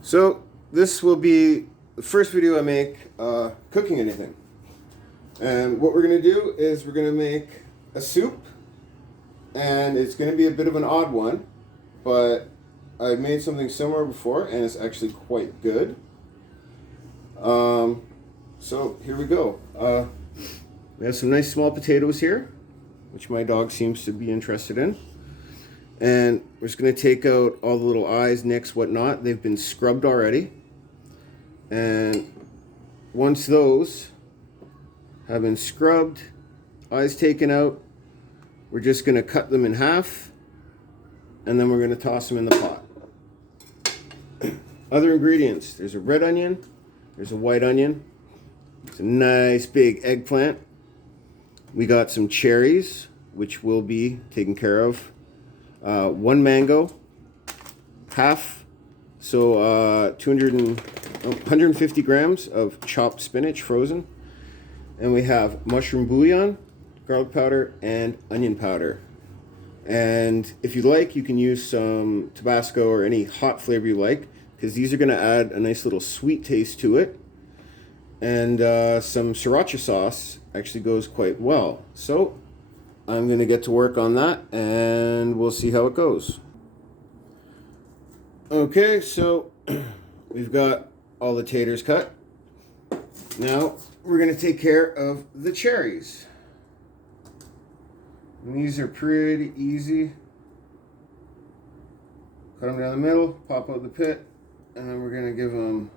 So this will be the first video I make cooking anything. And what we're going to do is we're going to make a soup, and it's going to be a bit of an odd one, but I've made something similar before and it's actually quite good. So here we go. We have some nice small potatoes here, which my dog seems to be interested in. And we're just going to take out all the little eyes, nicks, whatnot. They've been scrubbed already. And once those have been scrubbed, eyes taken out, we're just going to cut them in half, and then we're going to toss them in the pot. Other ingredients: there's a red onion, there's a white onion, it's a nice big eggplant. We got some cherries, which will be taken care of. One mango, half, so 150 grams of chopped spinach, frozen. And we have mushroom bouillon, garlic powder, and onion powder. And if you like, you can use some Tabasco or any hot flavor you like, because these are going to add a nice little sweet taste to it. And some sriracha sauce actually goes quite well. So I'm going to get to work on that, and we'll see how it goes. Okay, so we've got all the taters cut. Now we're going to take care of the cherries. And these are pretty easy. Cut them down the middle, pop out the pit, and then we're going to give them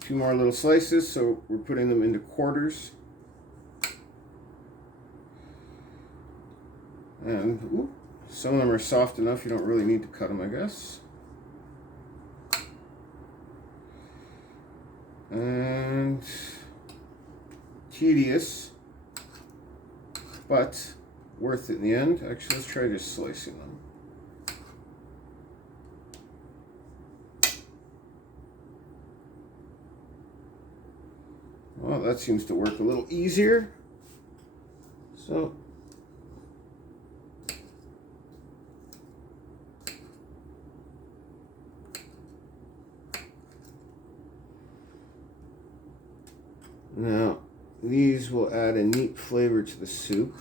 two more little slices. So we're putting them into quarters. And some of them are soft enough you don't really need to cut them, I guess. And tedious, but worth it in the end. Actually, let's try just slicing them. Well, that seems to work a little easier. So now these will add a neat flavor to the soup.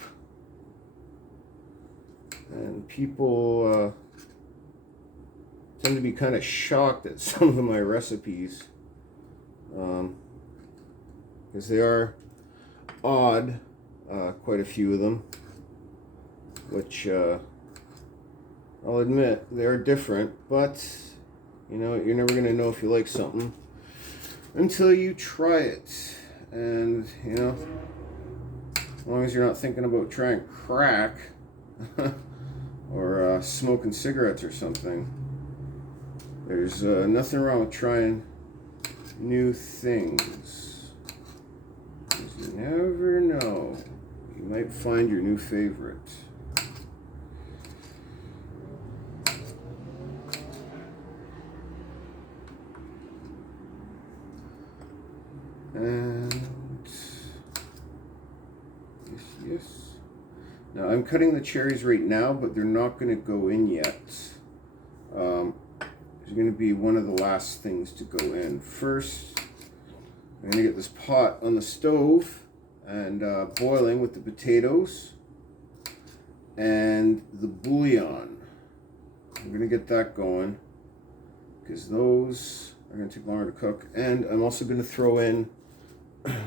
And people tend to be kind of shocked at some of my recipes, because they are odd, quite a few of them, which I'll admit they are different, but you know, you're never going to know if you like something until you try it. And you know, as long as you're not thinking about trying crack or smoking cigarettes or something, there's nothing wrong with trying new things. Because you never know, you might find your new favorite. And yes. Now I'm cutting the cherries right now, but they're not going to go in yet. There's going to be one of the last things to go in. First, I'm going to get this pot on the stove and boiling with the potatoes and the bouillon. I'm going to get that going because those are going to take longer to cook. And I'm also going to throw in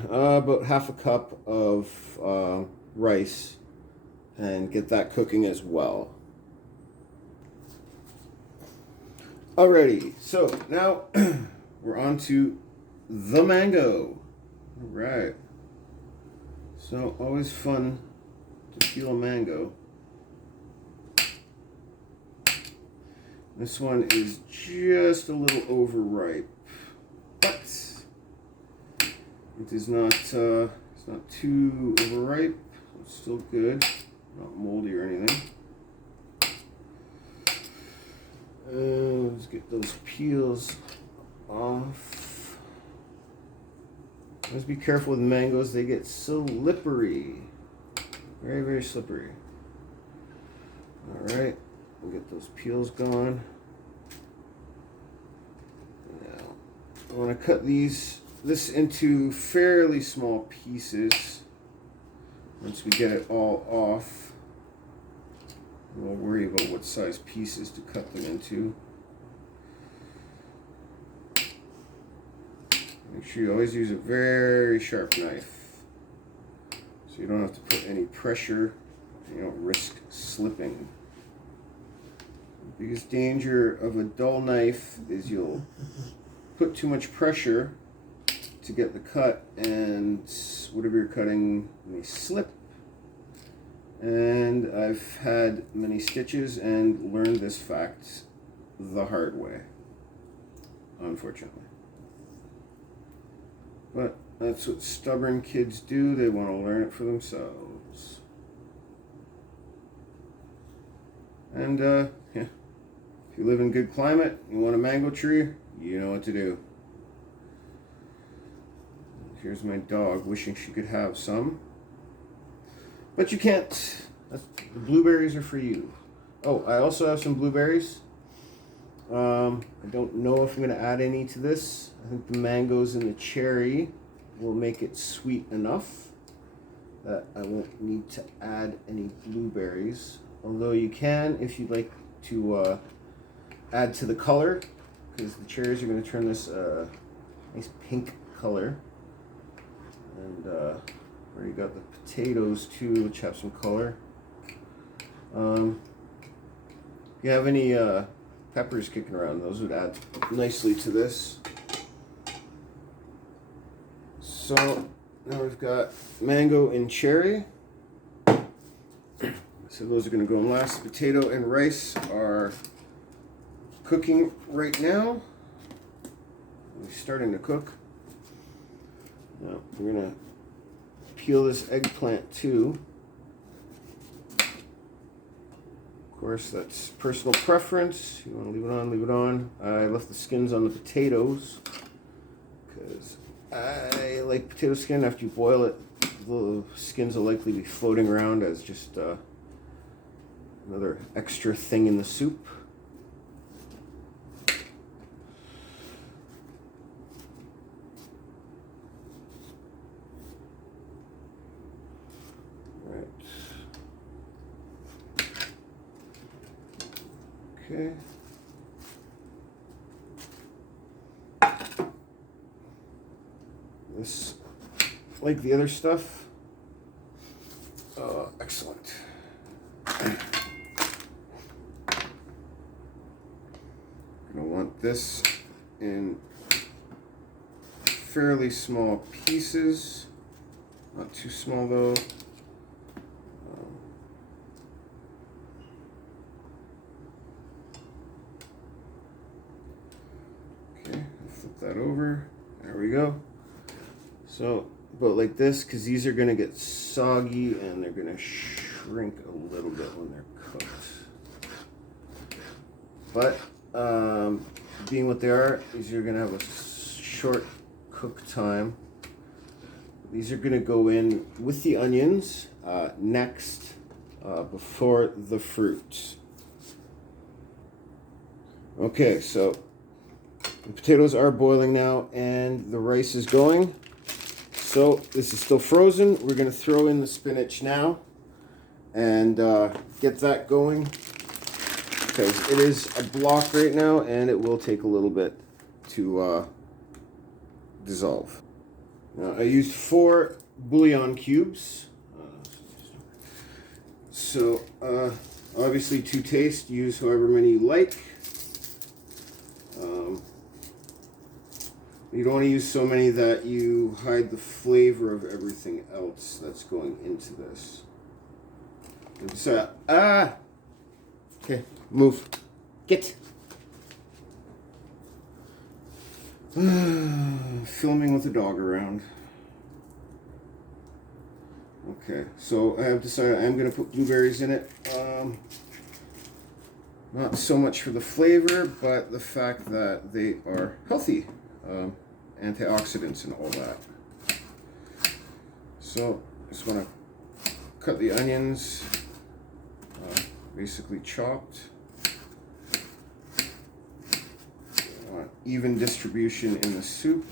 about half a cup of rice and get that cooking as well. Alrighty, so now we're on to the mango. Alright, so always fun to peel a mango. This one is just a little overripe, but it is not it's not too overripe. It's still good, not moldy or anything. Let's get those peels off. Let's be careful with mangoes, they get slippery. Very, very slippery. Alright, we'll get those peels gone. I want to cut this into fairly small pieces. Once we get it all off, we'll worry about what size pieces to cut them into. Make sure you always use a very sharp knife so you don't have to put any pressure and you don't risk slipping. The biggest danger of a dull knife is you'll put too much pressure to get the cut, and whatever you're cutting may slip. And I've had many stitches and learned this fact the hard way, unfortunately. But that's what stubborn kids do. They want to learn it for themselves. And yeah, if you live in good climate, you want a mango tree, you know what to do. Here's my dog wishing she could have some. But you can't. The blueberries are for you. Oh, I also have some blueberries. I don't know if I'm going to add any to this. I think the mangoes and the cherry will make it sweet enough that I won't need to add any blueberries. Although you can, if you'd like to add to the color, because the cherries are going to turn this nice pink color. And already got the potatoes too, which have some color. If you have any peppers kicking around, those would add nicely to this. So now we've got mango and cherry. So those are going to go in last. Potato and rice are cooking right now. They're starting to cook. Now we're going to peel this eggplant too. Of course, that's personal preference. You want to leave it on, leave it on. I left the skins on the potatoes because I like potato skin. After you boil it, the skins will likely be floating around as just another extra thing in the soup. Right. Okay. This, like the other stuff. Excellent. Gonna want this in fairly small pieces, not too small though. Okay, I'll flip that over. There we go. So, about like this, because these are going to get soggy and they're going to shrink a little bit when they're cooked. But, being what they are, these are going to have a short cook time. These are going to go in with the onions next, before the fruit. Okay, so the potatoes are boiling now and the rice is going. So this is still frozen. We're going to throw in the spinach now and get that going because it is a block right now and it will take a little bit to dissolve. Now I used 4 bouillon cubes. So obviously to taste, use however many you like. You don't want to use so many that you hide the flavor of everything else that's going into this. So, okay, move. Get. Filming with a dog around. Okay, so I have decided I'm going to put blueberries in it. Not so much for the flavor, but the fact that they are healthy. Antioxidants and all that. So just want to cut the onions, basically chopped. I want even distribution in the soup.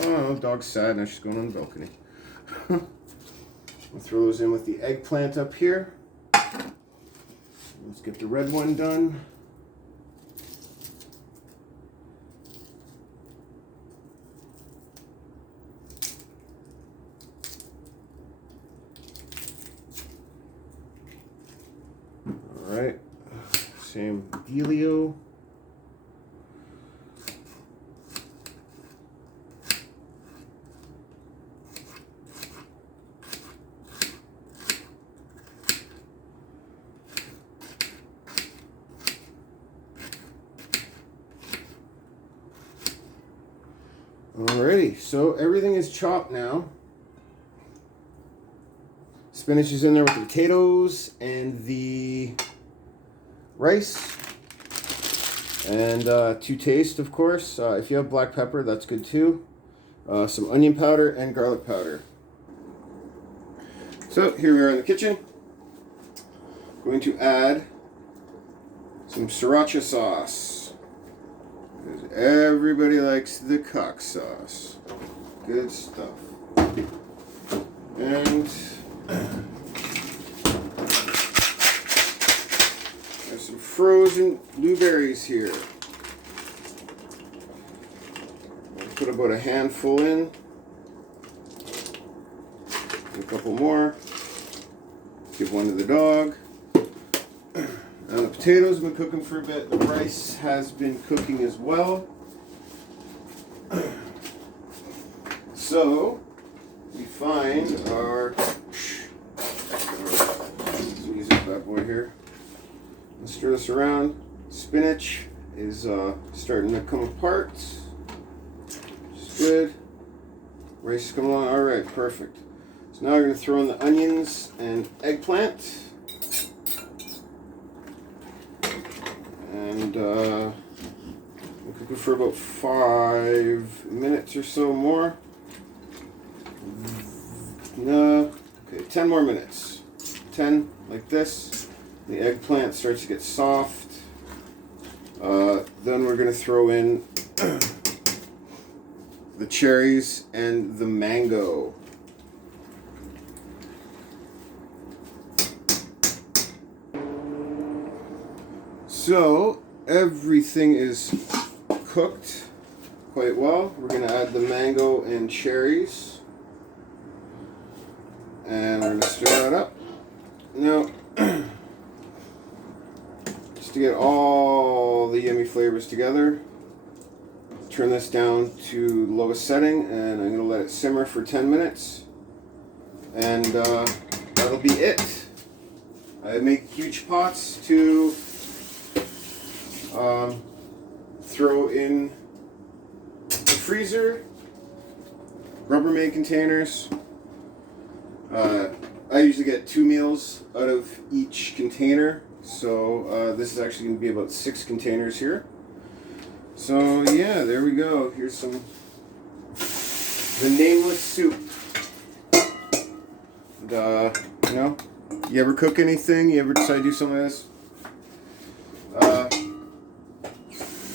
Oh, dog's sad. Now she's going on the balcony. We'll throw those in with the eggplant up here. Let's get the red one done. All right, same dealio. Alrighty, so everything is chopped now. Spinach is in there with the potatoes and the rice. And to taste, of course, if you have black pepper, that's good too. Some onion powder and garlic powder. So here we are in the kitchen. Going to add some sriracha sauce. Because everybody likes the cock sauce. Good stuff. And there's some frozen blueberries here. I'll put about a handful in. A couple more. Give one to the dog. The potatoes have been cooking for a bit. The rice has been cooking as well. So we find our let's use this bad boy here. Let's stir this around. Spinach is starting to come apart. Which is good. Rice is coming along. All right, perfect. So now we're going to throw in the onions and eggplant. And we'll cook it for about 5 minutes or so more. No, okay, 10 more minutes. 10, like this. The eggplant starts to get soft. Then we're going to throw in the cherries and the mango. So everything is cooked quite well. We're going to add the mango and cherries. And we're going to stir that up. Now, just to get all the yummy flavors together, turn this down to lowest setting, and I'm going to let it simmer for 10 minutes. And that'll be it. I make huge pots to throw in the freezer, Rubbermaid containers. I usually get 2 meals out of each container, so this is actually going to be about 6 containers here. So yeah, there we go. Here's some the nameless soup. And, you know, you ever cook anything? You ever decide to do something like this?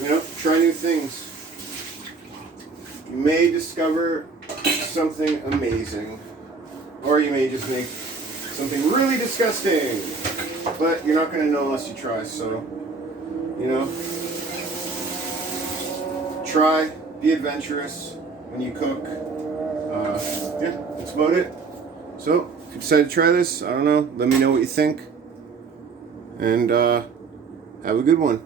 You know, try new things. You may discover something amazing, or you may just make something really disgusting. But you're not going to know unless you try. So, you know, try, be adventurous when you cook. Yeah, that's about it. So, if you decide to try this, I don't know, let me know what you think. And have a good one.